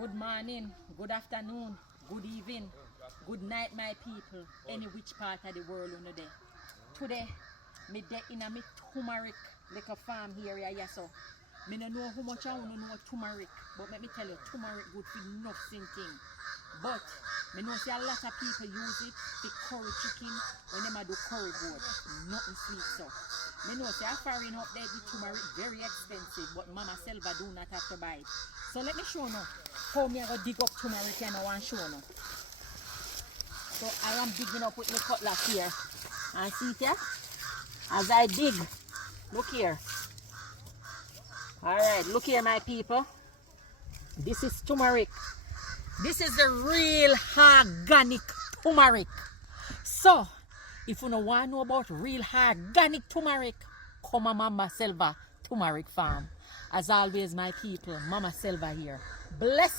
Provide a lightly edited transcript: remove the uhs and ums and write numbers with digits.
Good morning, good afternoon, good evening, good night, my people, any which part of the world on the day. Today, me dey in a me turmeric little farm area, yes, so. Me no know how much I want to know turmeric, but let me tell you, turmeric good for nothing thing. But me know see a lot of people use it for curry chicken when they do curry goat. Nothing sweet so. Me know see a foreign up there with turmeric very expensive, but Mama Selva do not have to buy it. So let me show you how me I go dig up turmeric and I want to show you. So I am digging up with my cutlass here. And see it here? As I dig, look here. Alright, look here my people. This is turmeric. This is the real organic turmeric. So, if you don't want to know about real organic turmeric, come to Mama Selva turmeric farm. As always my people, Mama Selva here. Bless